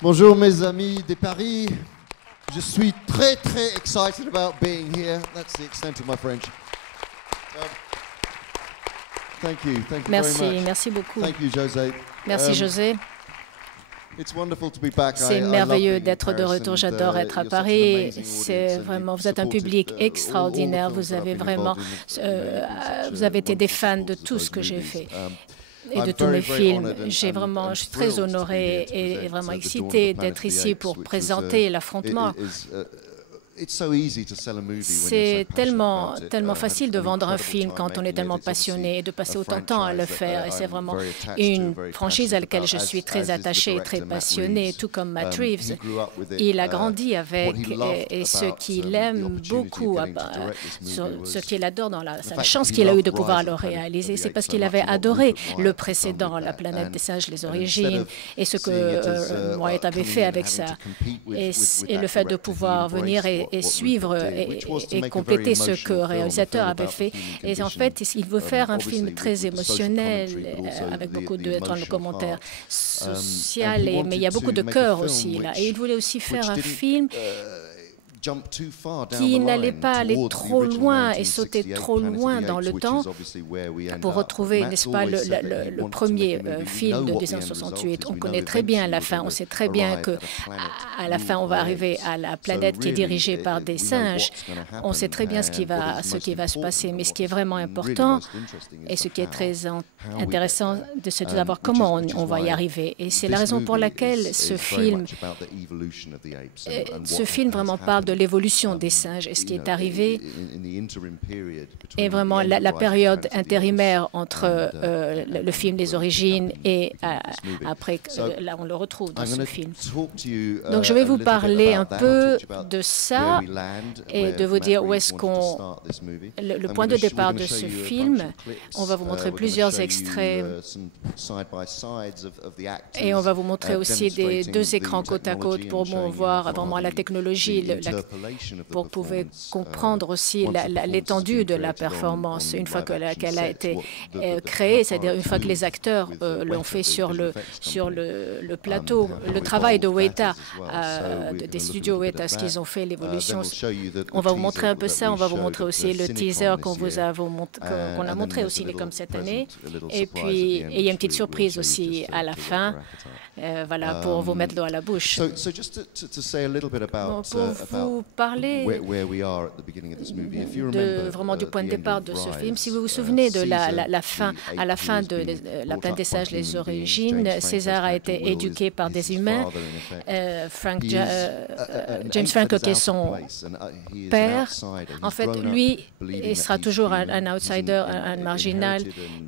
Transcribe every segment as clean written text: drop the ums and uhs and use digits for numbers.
Bonjour mes amis de Paris. Je suis très excited about being here. That's the extent of my French. Thank you very much. Merci beaucoup. Thank you, José. Merci José. It's wonderful to be back. C'est merveilleux d'être de retour. J'adore être à Paris. C'est vraiment, vous êtes un public extraordinaire. Vous avez vraiment, vous avez été des fans de tout ce que j'ai fait et de tous mes films. Je suis très honoré et vraiment excité d'être ici pour présenter L'Affrontement. C'est tellement facile de vendre un film quand on est tellement passionné et de passer autant de temps à le faire. Et c'est vraiment une franchise à laquelle je suis très attaché et très passionné, tout comme Matt Reeves. Il a grandi avec, et ce qu'il aime beaucoup, ce qu'il adore dans la chance qu'il a eu de pouvoir le réaliser, c'est parce qu'il avait adoré le précédent, La planète des singes, les origines, et ce que Wyatt avait fait avec ça. Et le fait de pouvoir venir et suivre et compléter ce que le réalisateur avait fait. Et en fait, il veut faire un film très émotionnel, avec beaucoup de commentaires sociaux, mais il y a beaucoup de cœur aussi là. Et il voulait aussi faire un film qui n'allait pas aller trop loin et sauter trop loin dans le temps pour retrouver, n'est-ce pas, le premier film de 1968. On connaît très bien la fin, on sait très bien que à la fin, on va arriver à la planète qui est dirigée par des singes. On sait très bien ce qui va se passer, mais ce qui est vraiment important et ce qui est très intéressant, c'est de savoir comment on va y arriver. Et c'est la raison pour laquelle ce film vraiment parle de l'évolution des singes et ce qui est arrivé est vraiment la période intérimaire entre le film des origines et après, là on le retrouve dans ce film. Donc je vais vous parler un peu de ça et de vous dire où est-ce le point de départ de ce film. On va vous montrer plusieurs extraits et on va vous montrer aussi des deux écrans côte à côte pour voir vraiment la technologie, pour pouvoir comprendre aussi l'étendue de la performance une fois qu'elle a été créée, c'est-à-dire une fois que les acteurs l'ont fait sur le plateau. Le travail de Weta, des studios Weta, ce qu'ils ont fait, l'évolution. On va vous montrer un peu ça, on va vous montrer aussi le teaser qu'on a montré aussi comme cette année. Et puis, il y a une petite surprise aussi à la fin. Voilà, pour vous mettre l'eau à la bouche. Pour vous parler vraiment du point de départ de ce film, si vous vous souvenez de à la fin de La planète des singes, les origines, César a été éduqué par des humains. James Franco, qui est son père, en fait, lui, il sera toujours un outsider, un marginal.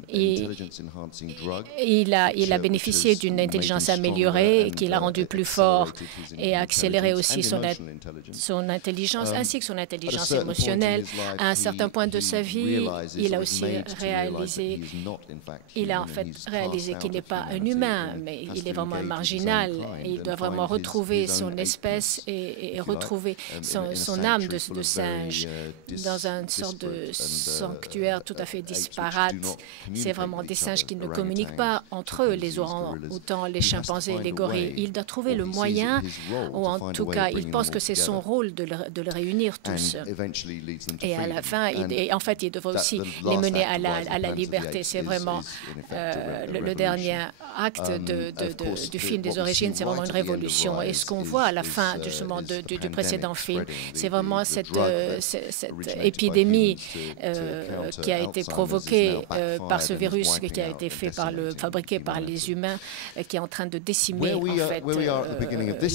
Il a bénéficié d'une intelligence améliorée qui l'a rendu plus fort et a accéléré aussi son intelligence ainsi que son intelligence émotionnelle. À un certain point de sa vie, il a aussi réalisé, qu'il n'est pas un humain, mais il est vraiment un marginal. Il doit vraiment retrouver son espèce et retrouver son âme de singe dans une sorte de sanctuaire tout à fait disparate. C'est vraiment des singes qui ne communiquent pas entre eux, les orang-outans, les chimpanzés, les gorilles. Il doit trouver le moyen, ou en tout cas, il pense que c'est son rôle de les réunir tous. Et à la fin, en fait, il devrait aussi les mener à la liberté. C'est vraiment le dernier acte du film des origines, c'est vraiment une révolution. Et ce qu'on voit à la fin justement du précédent film, c'est vraiment cette épidémie qui a été provoquée par ce virus qui a été fabriqué par les humains, qui est en train de décimer en fait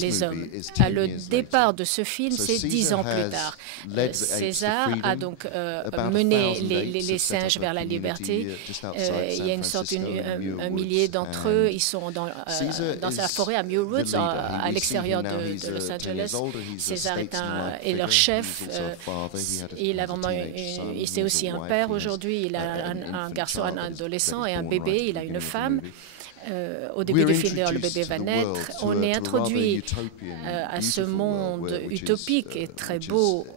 les hommes. Le départ de ce film, c'est 10 ans plus tard. César a donc mené les singes vers la liberté. Il y a une sorte, un millier d'entre eux, ils sont dans sa forêt à Muir Woods, à l'extérieur de Los Angeles. César est leur chef. C'est aussi un père aujourd'hui. Il a un garçon, un adolescent et un bébé. Il a une femme. au début du film, d'ailleurs, le bébé va naître, on est introduit à ce monde utopique et très beau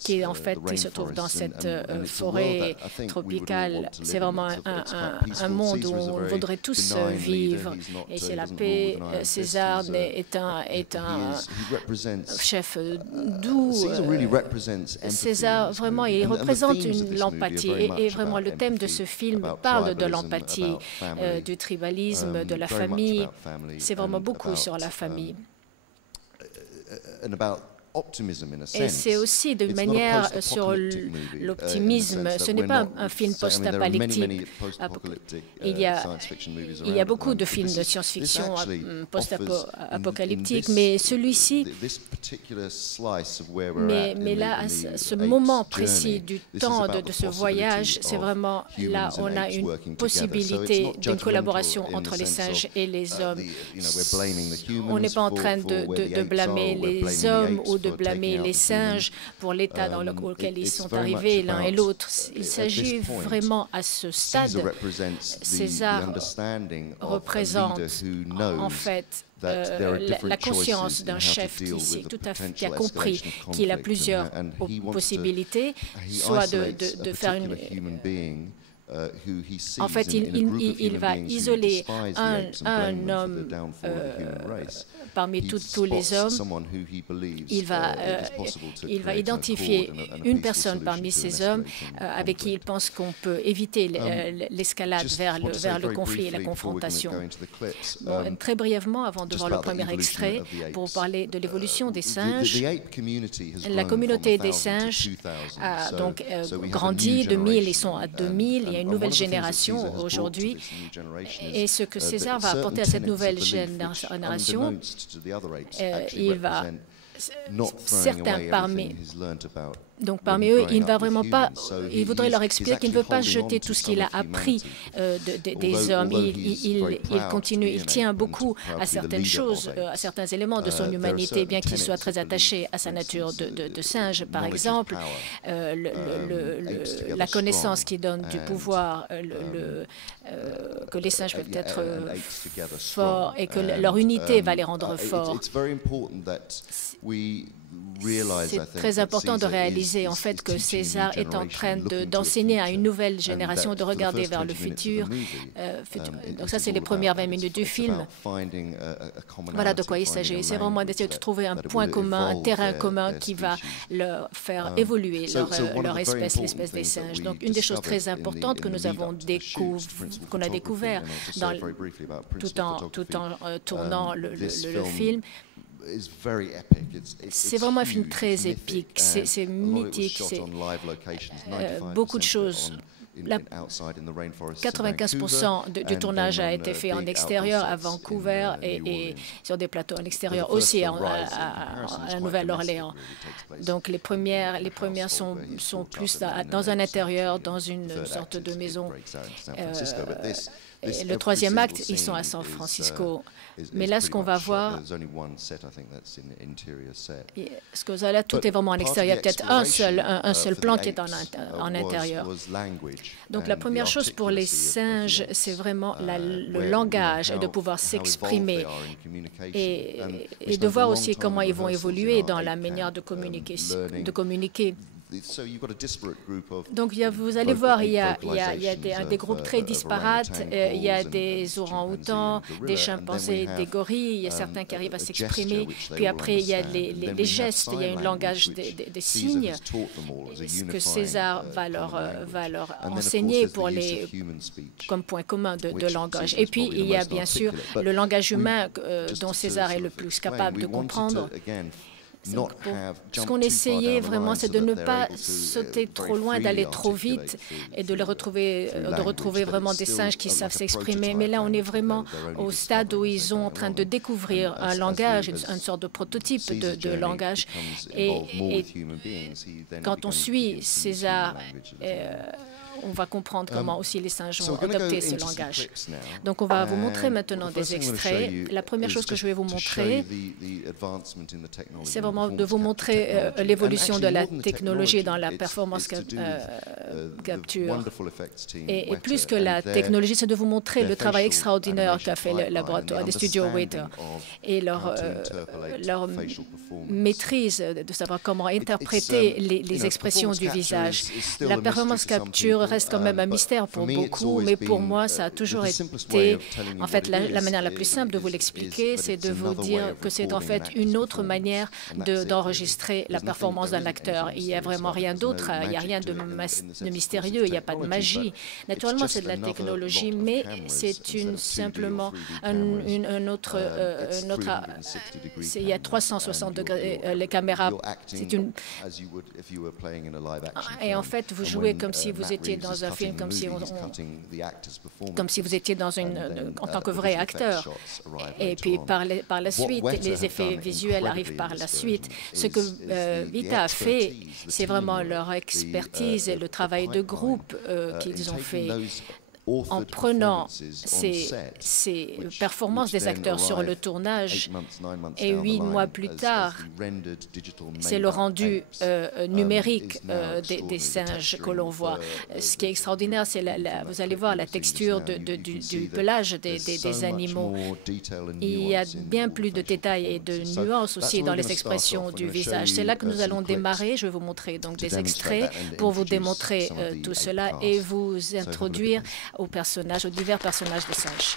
qui en fait se trouve dans cette forêt tropicale. C'est vraiment un monde où on voudrait tous vivre et c'est la paix. César est un chef doux. César, vraiment, il représente l'empathie et vraiment le thème de ce film parle de l'empathie, du tribalisme, de la famille. C'est vraiment beaucoup sur la famille. Et c'est aussi d'une manière sur l'optimisme. Ce n'est pas un film post-apocalyptique. Il y a beaucoup de films de science-fiction post-apocalyptiques, mais celui-ci, mais là, à ce moment précis du temps de ce voyage, c'est vraiment là on a une possibilité d'une collaboration entre les singes et les hommes. On n'est pas en train de blâmer les hommes ou de blâmer les singes pour l'état dans lequel ils sont arrivés l'un et l'autre. Il s'agit vraiment à ce stade. César représente en fait la conscience d'un chef qui a compris qu'il a plusieurs possibilités, soit de faire une... En fait, il va isoler un homme parmi tous les hommes. Il va identifier une personne parmi ces hommes avec qui il pense qu'on peut éviter l'escalade vers le conflit et la confrontation. Bon, très brièvement, avant de voir le premier extrait, pour parler de l'évolution des singes, la communauté des singes a donc grandi de 1000, ils sont à 2000, il y a une nouvelle génération aujourd'hui. Et ce que César va apporter à cette nouvelle génération, il va... Certains parmi eux, il ne va vraiment pas, il voudrait leur expliquer qu'il ne veut pas jeter tout ce qu'il a appris des hommes. Il continue, il tient beaucoup à certaines choses, à certains éléments de son humanité, bien qu'il soit très attaché à sa nature de singe. Par exemple, la connaissance qui donne du pouvoir, que les singes peuvent être forts et que leur unité va les rendre forts. C'est très important de réaliser en fait que César est en train d'enseigner à une nouvelle génération de regarder vers le futur. Donc ça, c'est les premières 20 minutes du film. Voilà de quoi il s'agit. C'est vraiment d'essayer de trouver un point commun, un terrain commun qui va leur faire évoluer leur espèce, l'espèce des singes. Donc une des choses très importantes que nous avons qu'on a découvert tout en tournant le film, c'est vraiment un film très épique, c'est mythique, c'est beaucoup de choses. 95% du tournage a été fait en extérieur à Vancouver et sur des plateaux en extérieur aussi à la Nouvelle-Orléans. Donc les premières sont plus dans un intérieur, dans une sorte de maison. Et le troisième acte, ils sont à San Francisco. Mais là, ce qu'on va voir, tout est vraiment en extérieur. Peut-être un seul plan qui est en intérieur. Donc la première chose pour les singes, c'est vraiment le langage et de pouvoir s'exprimer et de voir aussi comment ils vont évoluer dans la manière de communiquer. Donc, vous allez voir, il y a des groupes très disparates. Il y a des orang-outans, des chimpanzés, des gorilles. Il y a certains qui arrivent à s'exprimer. Puis après, il y a les gestes. Il y a un langage des signes. Ce que César va leur enseigner comme point commun de langage. Et puis, il y a bien sûr le langage humain dont César est le plus capable de comprendre. Donc, ce qu'on essayait vraiment, c'est de ne pas sauter trop loin, d'aller trop vite et de retrouver vraiment des singes qui savent s'exprimer. Mais là, on est vraiment au stade où ils sont en train de découvrir un langage, une sorte de prototype de langage. Et quand on suit César on va comprendre comment aussi les singes vont adopter ce langage. Donc, on va vous montrer maintenant des extraits. La première chose que je vais vous montrer, c'est vraiment de vous montrer l'évolution de la technologie dans la performance capture. Et plus que la technologie, c'est de vous montrer le travail extraordinaire qu'a fait le laboratoire des studios Weta et leur maîtrise de savoir comment interpréter les expressions du visage. La performance capture reste quand même un mystère pour beaucoup, mais pour moi, ça a toujours été, en fait, la manière la plus simple de vous l'expliquer, c'est de vous dire que c'est en fait une autre manière d'enregistrer la performance d'un acteur. Il n'y a vraiment rien d'autre, il n'y a rien de mystérieux, il n'y a pas de magie. Naturellement, c'est de la technologie, mais c'est simplement un autre, il y a 360 degrés, les caméras, c'est une... Et en fait, vous jouez comme si vous étiez dans un film, comme si vous étiez en tant que vrai acteur. Et puis par la suite, les effets visuels arrivent par la suite. Ce que Weta a fait, c'est vraiment leur expertise et le travail de groupe qu'ils ont fait en prenant ces performances des acteurs sur le tournage, et 8 mois plus tard, c'est le rendu numérique des singes que l'on voit. Ce qui est extraordinaire, c'est, vous allez voir, la texture du pelage des animaux. Il y a bien plus de détails et de nuances aussi dans les expressions du visage. C'est là que nous allons démarrer. Je vais vous montrer donc des extraits pour vous démontrer tout cela et vous introduire aux divers personnages de singes.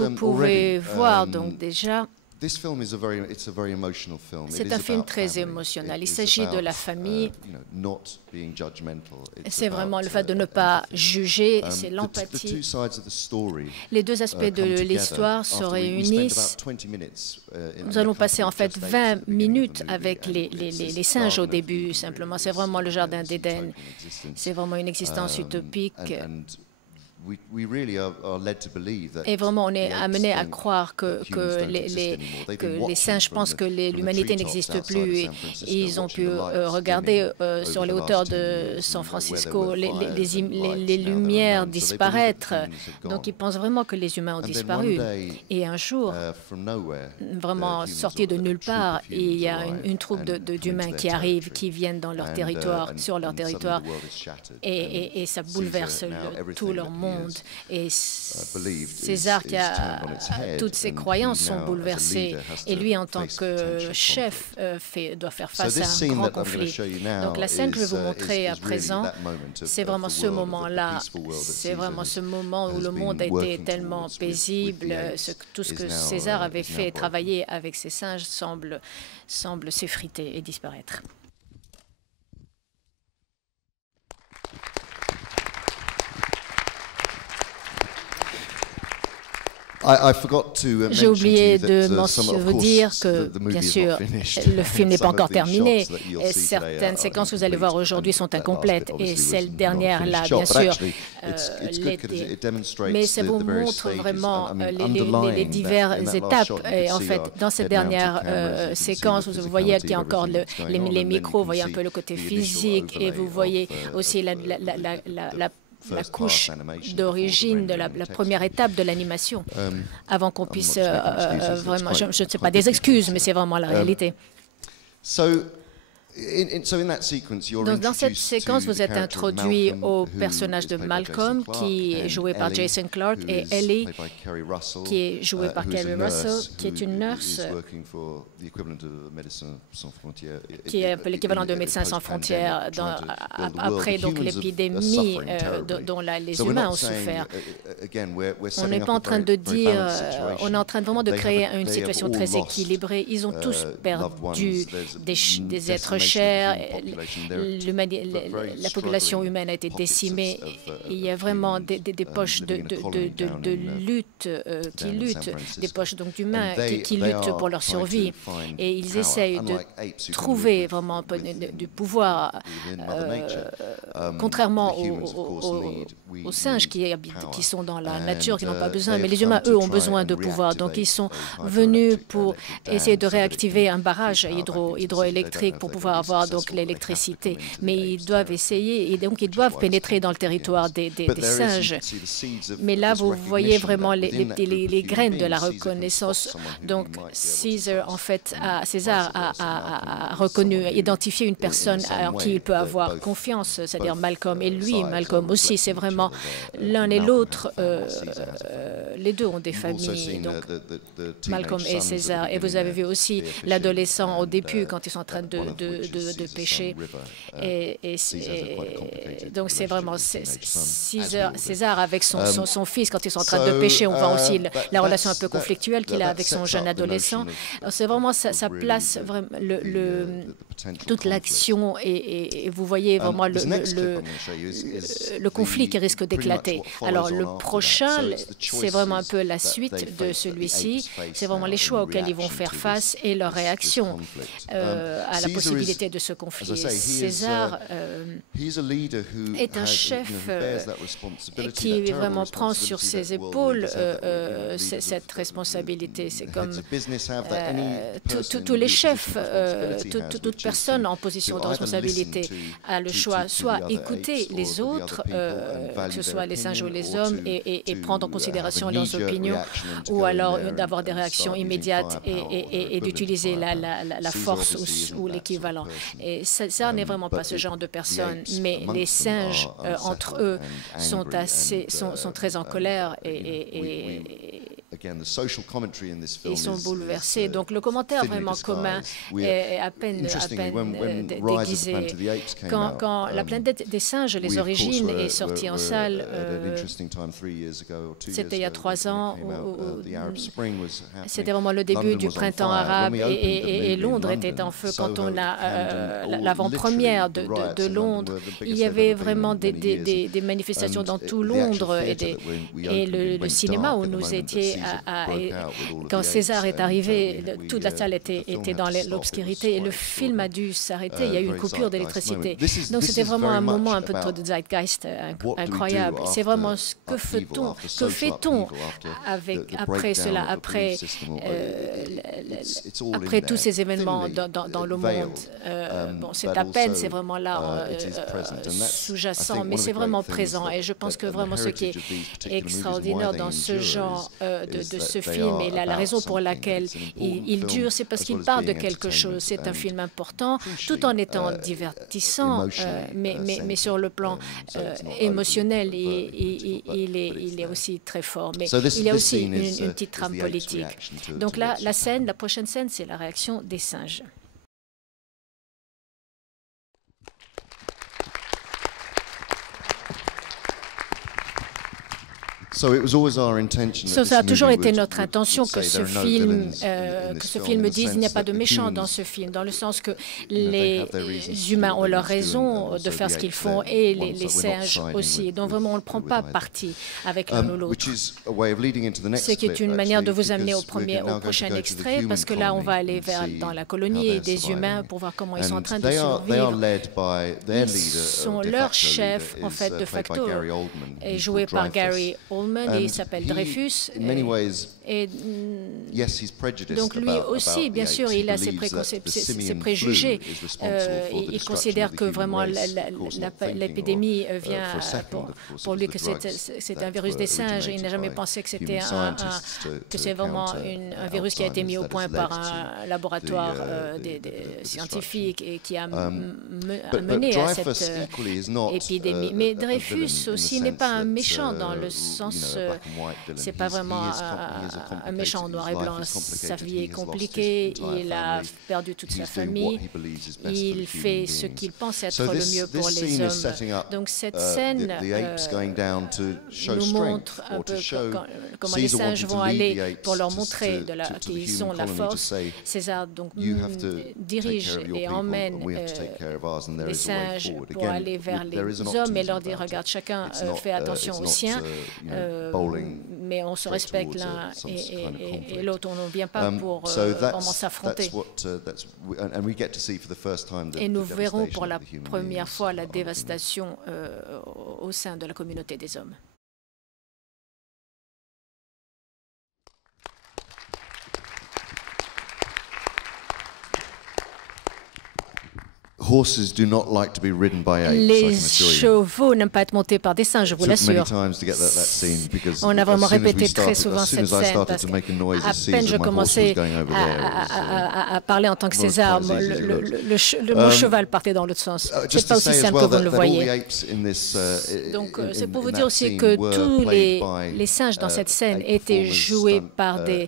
Vous pouvez voir donc déjà. C'est un film très émotionnel. Il s'agit de la famille. C'est vraiment le fait de ne pas juger, c'est l'empathie. Les deux aspects de l'histoire se réunissent. Nous allons passer en fait 20 minutes avec les singes au début, simplement. C'est vraiment le jardin d'Éden. C'est vraiment une existence utopique. Et vraiment, on est amené à croire que les singes pensent que l'humanité n'existe plus. Et ils ont pu regarder sur les hauteurs de San Francisco les lumières disparaître. Donc, ils pensent vraiment que les humains ont disparu. Et un jour, vraiment sortis de nulle part, il y a une troupe d'humains qui arrivent, qui viennent dans leur territoire, sur leur territoire, et ça bouleverse tout leur monde. Et César, qui a toutes ses croyances, sont bouleversées. Et lui, en tant que chef, doit faire face à un grand conflit. Donc la scène que je vais vous montrer à présent, c'est vraiment ce moment-là. C'est vraiment ce moment où le monde a été tellement paisible. Tout ce que César avait fait et travaillé avec ses singes semble s'effriter et disparaître. J'ai oublié de vous dire que, bien sûr, le film n'est pas encore terminé. Et certaines séquences que vous allez voir aujourd'hui sont incomplètes. Et celle dernière-là, bien sûr, l'était. Mais ça vous montre vraiment les diverses étapes. Et en fait, dans cette dernière séquence, vous voyez qu'il y a encore les micros, vous voyez un peu le côté physique. Et vous voyez aussi la couche d'origine de la première étape de l'animation, avant qu'on puisse vraiment, je ne sais pas des excuses, mais c'est vraiment la réalité. Donc, dans cette séquence, vous êtes introduit au personnage de Malcolm, qui est joué par Jason Clarke, et Ellie, qui est jouée par Kerry Russell, qui est une nurse, qui est un peu l'équivalent de Médecins sans frontières après donc l'épidémie dont les humains ont souffert. On n'est pas en train de dire, on est en train vraiment de créer une situation très équilibrée. Ils ont tous perdu des êtres chers. chair, la population humaine a été décimée. Il y a vraiment des poches de lutte qui luttent, des poches d'humains qui luttent pour leur survie. Et ils essayent de trouver vraiment du pouvoir, contrairement aux singes qui sont dans la nature, qui n'ont pas besoin. Mais les humains, eux, ont besoin de pouvoir. Donc, ils sont venus pour essayer de réactiver un barrage hydroélectrique pour pouvoir avoir donc l'électricité. Mais ils doivent essayer, et donc ils doivent pénétrer dans le territoire des singes. Mais là, vous voyez vraiment les graines de la reconnaissance. Donc, César, en fait, César a reconnu, identifié une personne en qui il peut avoir confiance, c'est-à-dire Malcolm. Et lui, Malcolm aussi, c'est vraiment l'un et l'autre. Les deux ont des familles, donc Malcolm et César. Et vous avez vu aussi l'adolescent au début, quand ils sont en train de pêcher. Donc, c'est vraiment César avec son fils, quand ils sont en train de pêcher. On voit aussi la relation un peu conflictuelle qu'il a avec son jeune adolescent. C'est vraiment, ça place vraiment toute l'action et vous voyez vraiment le conflit qui risque d'éclater. Alors, le prochain, c'est vraiment un peu la suite de celui-ci. C'est vraiment les choix auxquels ils vont faire face et leur réaction à la possibilité de ce conflit. César est un chef qui vraiment prend sur ses épaules cette responsabilité. C'est comme tous les chefs, toute personne en position de responsabilité a le choix, soit écouter les autres, que ce soit les singes ou les hommes, et prendre en considération leurs opinions, ou alors d'avoir des réactions immédiates et d'utiliser la force ou l'équivalent. Et ça n'est vraiment pas ce genre de personnes, mais les singes, entre eux, sont très en colère et ils sont bouleversés. Donc le commentaire vraiment commun est à peine déguisé. Quand La planète des singes, les origines, est sortie en salle, c'était il y a 3 ans, c'était vraiment le début du printemps arabe et Londres était en feu. Quand on a l'avant-première de Londres, il y avait vraiment des manifestations dans tout Londres et le cinéma où nous étions, quand César est arrivé, toute la salle était dans l'obscurité et le film a dû s'arrêter. Il y a eu une coupure d'électricité. Donc c'était vraiment un moment un peu de zeitgeist incroyable. C'est vraiment que fait-on après cela, après tous ces événements dans le monde. Bon, cette peine, c'est vraiment là sous-jacent, mais c'est vraiment présent. Et je pense que vraiment ce qui est extraordinaire dans ce genre de ce film et la raison pour laquelle il dure, c'est parce qu'il parle de quelque chose. C'est un film important, tout en étant divertissant, mais sur le plan émotionnel, il est aussi très fort. Mais il y a aussi une petite trame politique. Donc là, la prochaine scène, c'est la réaction des singes. Ça a toujours été notre intention que ce film dise qu'il n'y a pas de méchants dans ce film, dans le sens que les humains ont leur raison de faire ce qu'ils font et les singes aussi. Donc vraiment, on ne prend pas parti avec l'un ou l'autre. C'est une manière de vous amener au prochain extrait, parce que là, on va aller dans la colonie des humains pour voir comment ils sont en train de survivre. Ils sont leur chef, en fait, de facto, est joué par Gary Oldman. Et il s'appelle Dreyfus. Donc lui aussi, bien sûr, il a ses préjugés. Il considère que vraiment l'épidémie vient pour lui que c'est un virus des singes. Il n'a jamais pensé que c'est vraiment un virus qui a été mis au point par un laboratoire des scientifiques et qui a mené à cette épidémie. Mais Dreyfus aussi n'est pas un méchant dans le sens c'est pas vraiment un méchant en noir et blanc. Sa vie est compliquée, il a perdu toute sa famille, il fait ce qu'il pense être le mieux pour les hommes. Donc cette scène nous montre un peu comment les singes vont aller pour leur montrer qu'ils ont la force. César donc dirige et emmène les singes pour aller vers les hommes et leur dire, regarde, chacun fait attention au sien, mais on se respecte l'un et l'autre, on ne vient pas pour vraiment s'affronter. Et nous verrons pour la première fois la dévastation au sein de la communauté des hommes. Les chevaux n'aiment pas être montés par des singes, je vous l'assure. On a vraiment répété très souvent cette scène parce qu'à peine je commençais à parler en tant que César, mon cheval partait dans l'autre sens. C'est pas aussi simple que vous le voyez. Donc c'est pour vous dire aussi que tous les singes dans cette scène étaient joués par des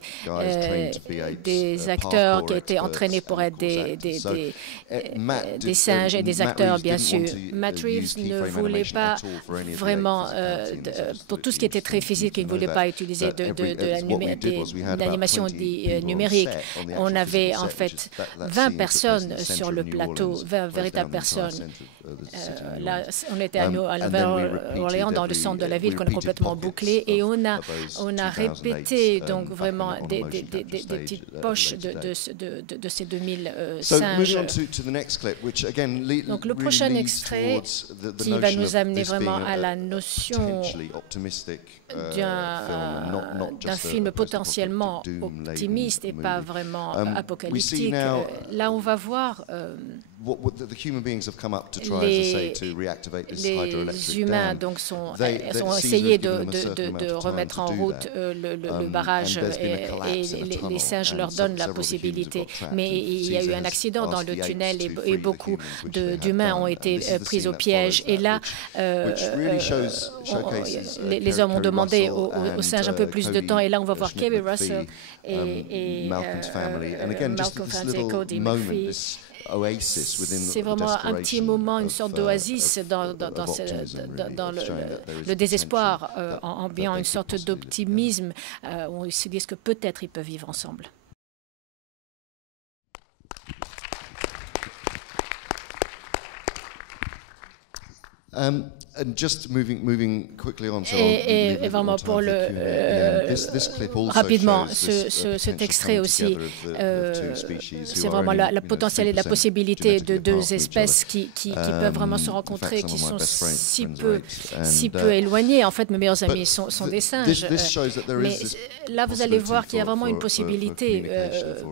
acteurs qui étaient entraînés pour être des singes et des acteurs, bien sûr. Matt Reeves ne voulait pas vraiment, pour tout ce qui était très physique, il ne voulait pas utiliser d'animation numérique. On avait en fait 20 personnes sur le plateau, 20 véritables personnes. Là, on était à Nouvelle-Orléans, dans le centre de la ville, qu'on a complètement bouclé, et on a répété donc vraiment des petites poches de ces 2000 singes. Donc le prochain extrait qui va nous amener vraiment à la notion d'un film potentiellement optimiste et pas vraiment apocalyptique. Là, on va voir les humains donc ont essayé de remettre en route le barrage et les singes leur donnent la possibilité. Mais il y a eu un accident dans le tunnel et beaucoup d'humains ont été pris au piège. Et là, les hommes ont demandé aux singes un peu plus de temps. Et là, on va voir Kerry Russell et Malcolm Fante et Cody Murphy. C'est vraiment un petit moment, une sorte d'oasis dans le désespoir ambiant, une sorte d'optimisme où ils se disent que peut-être ils peuvent vivre ensemble. Et vraiment pour rapidement, cet extrait aussi, c'est vraiment la potentialité, la possibilité de deux espèces qui peuvent vraiment se rencontrer, qui sont si peu éloignées. En fait, mes meilleurs amis sont des singes. Mais là, vous allez voir qu'il y a vraiment une possibilité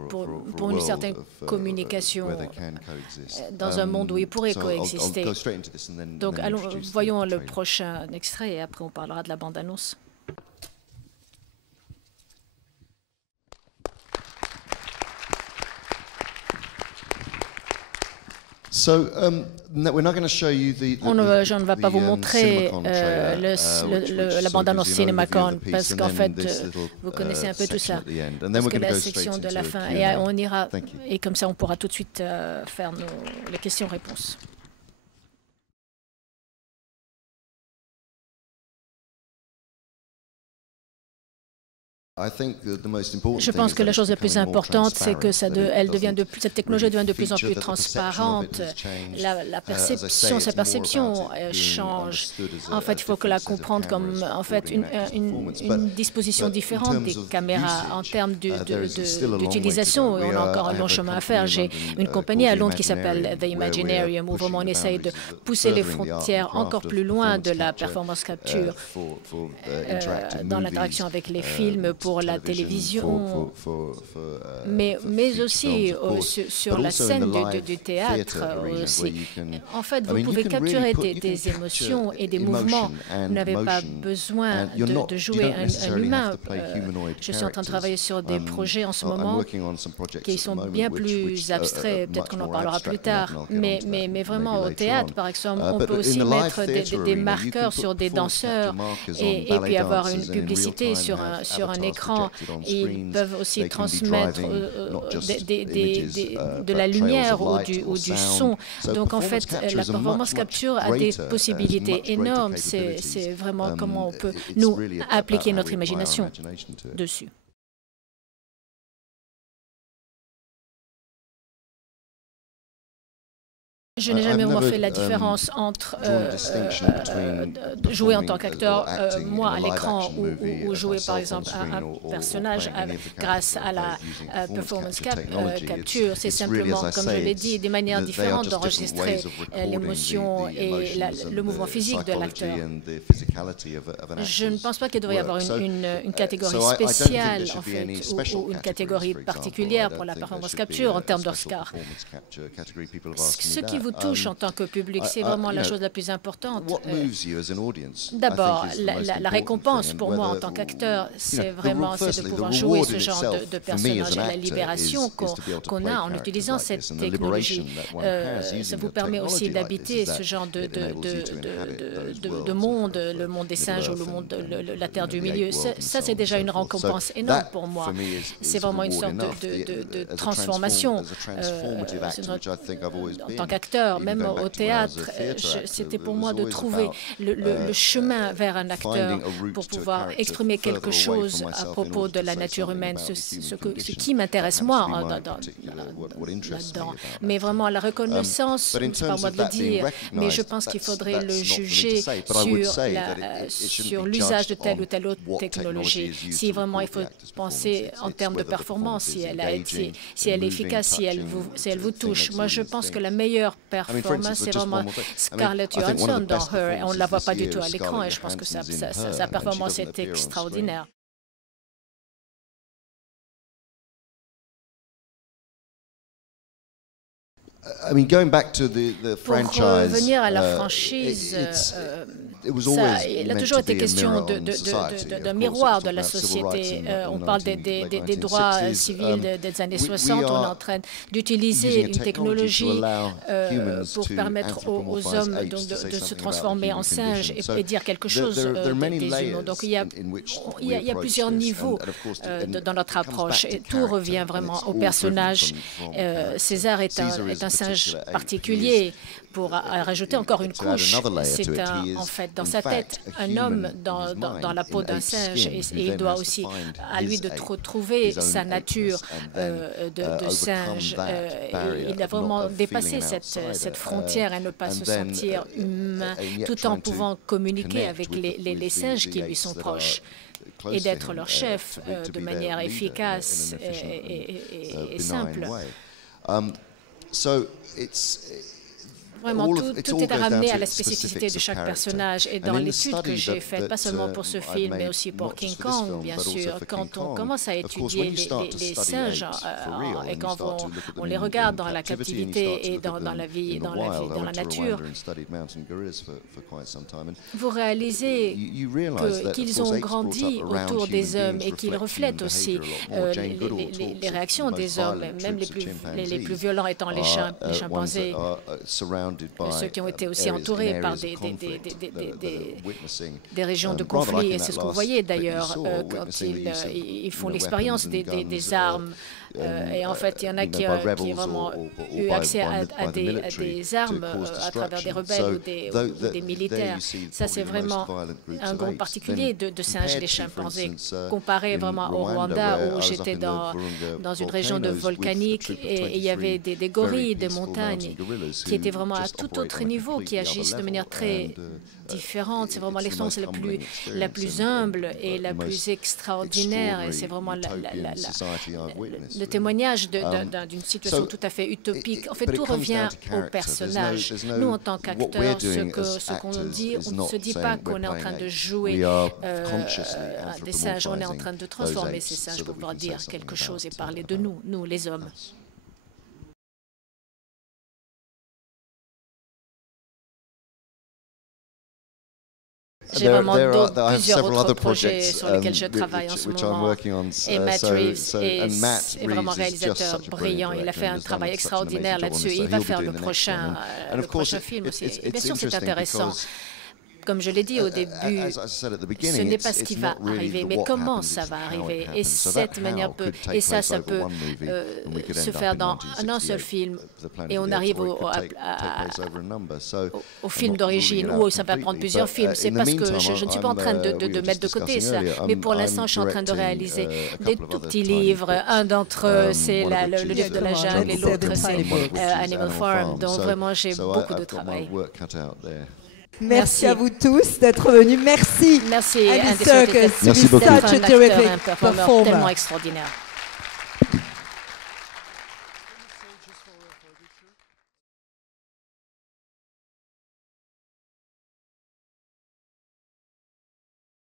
pour une certaine communication dans un monde où ils pourraient coexister. Donc, voyons le prochain extrait et après on parlera de la bande-annonce. Je ne vais pas vous montrer la bande-annonce CinemaCon parce qu'en fait, vous connaissez un peu tout ça. Parce que la section de la fin, et on ira, et comme ça on pourra tout de suite faire les questions-réponses. Je pense que la chose la plus importante, c'est que cette technologie devient de plus en plus transparente. Sa perception change. En fait, il faut que la comprendre comme en fait une disposition différente des caméras en termes d'utilisation. On a encore un long chemin à faire. J'ai une compagnie à Londres qui s'appelle The Imaginarium, où vraiment on essaye de pousser les frontières encore plus loin de la performance capture dans l'interaction avec les films pour la télévision, mais aussi sur la scène du théâtre aussi. En fait, vous pouvez capturer des émotions et des mouvements. Vous n'avez pas besoin de jouer un humain. Je suis en train de travailler sur des projets en ce moment qui sont bien plus abstraits. Peut-être qu'on en parlera plus tard. Mais vraiment, au théâtre, par exemple, on peut aussi mettre des marqueurs sur des danseurs et puis avoir une publicité sur un écran. Ils peuvent aussi transmettre de la lumière ou du son. Donc, en fait, la performance capture a des possibilités énormes. C'est vraiment comment on peut, nous, appliquer notre imagination dessus. Je n'ai jamais vraiment fait la différence entre jouer en tant qu'acteur, moi, à l'écran, ou jouer, par exemple, un personnage grâce à la performance capture. C'est simplement, comme je l'ai dit, des manières différentes d'enregistrer l'émotion et le mouvement physique de l'acteur. Je ne pense pas qu'il devrait y avoir une catégorie spéciale, en fait, ou une catégorie particulière pour la performance capture en termes d'Oscar. Ce qui vous touche en tant que public, c'est vraiment la chose la plus importante. D'abord, la récompense pour moi en tant qu'acteur, c'est de pouvoir jouer ce genre de personnage. Et la libération qu'on a en utilisant cette technologie, ça vous permet aussi d'habiter ce genre de monde, le monde des singes ou le monde de la Terre du Milieu. Ça, c'est déjà une récompense énorme pour moi. C'est vraiment une sorte de transformation en tant qu'acteur. Même au théâtre, c'était pour moi de trouver le chemin vers un acteur pour pouvoir exprimer quelque chose à propos de la nature humaine, ce qui m'intéresse moi là-dedans. Mais vraiment, la reconnaissance, ce n'est pas à moi de le dire, mais je pense qu'il faudrait le juger sur l'usage de telle ou telle autre technologie. Si vraiment il faut penser en termes de performance, si elle est efficace, si elle vous touche. Moi, je pense que la meilleure performance, c'est vraiment Scarlett Johansson dans Her. On ne la voit pas du tout à l'écran et je pense que sa performance est extraordinaire. Pour revenir à la franchise, il a toujours été question d'un miroir de la société. On parle des droits civils des années 60. On est en train d'utiliser une technologie pour permettre aux hommes de se transformer en singes et dire quelque chose des humains. Donc il y a plusieurs niveaux dans notre approche. Et tout revient vraiment au personnage. César est un singe particulier. Pour rajouter encore une couche, c'est en fait dans sa tête un homme dans la peau d'un singe et il doit aussi à lui de retrouver sa nature de singe. Il a vraiment dépassé cette frontière et ne pas se sentir humain tout en pouvant communiquer avec les singes qui lui sont proches et d'être leur chef de manière efficace et simple. Vraiment, tout est à ramener à la spécificité de chaque personnage. Et dans l'étude que j'ai faite, pas seulement pour ce film, mais aussi pour King Kong, bien sûr, quand on commence à étudier les singes et quand on les regarde dans la captivité et dans la vie, dans la nature, vous réalisez qu'ils ont grandi autour des hommes et qu'ils reflètent aussi les réactions des hommes, même les plus violents étant les chimpanzés. Ceux qui ont été aussi entourés par des régions de conflit. Et c'est ce que vous voyez d'ailleurs quand ils font l'expérience des armes. Et en fait, il y en a qui ont vraiment eu accès à des armes à travers des rebelles ou des militaires. Ça, c'est vraiment un groupe particulier de singes et des chimpanzés. Comparé vraiment au Rwanda, où j'étais dans une région de volcanique et il y avait des gorilles de montagne qui étaient vraiment à tout autre niveau, qui agissent de manière très différente. C'est vraiment l'expérience la plus humble et la plus extraordinaire. Et c'est vraiment le témoignage d'une situation tout à fait utopique. En fait, tout revient au personnage. Nous, en tant qu'acteurs, ce qu'on dit, on ne se dit pas qu'on est en train de jouer des singes, on est en train de transformer ces singes pour pouvoir dire quelque chose et parler de nous, les hommes. J'ai vraiment plusieurs autres projets sur lesquels je travaille en ce moment. Et Matt Reeves est vraiment réalisateur brillant. Il a fait un travail extraordinaire là-dessus. Il va faire le prochain film aussi. Et bien sûr, c'est intéressant. Comme je l'ai dit au début, ce n'est pas ce qui va arriver, mais comment ça va arriver. Et cette manière peut, et ça peut se faire dans un seul film, et on arrive au film d'origine, ou ça va prendre plusieurs films. C'est parce que je ne suis pas en train de mettre de côté ça, mais pour l'instant, je suis en train de réaliser des tout petits livres. Un d'entre eux, c'est le livre de la jungle, et l'autre, c'est Animal Farm. Donc vraiment, j'ai beaucoup de travail. Merci à vous tous d'être venus. Merci. Merci, Andy Serkis. Merci beaucoup. Such a terrific performer. Tellement extraordinaire.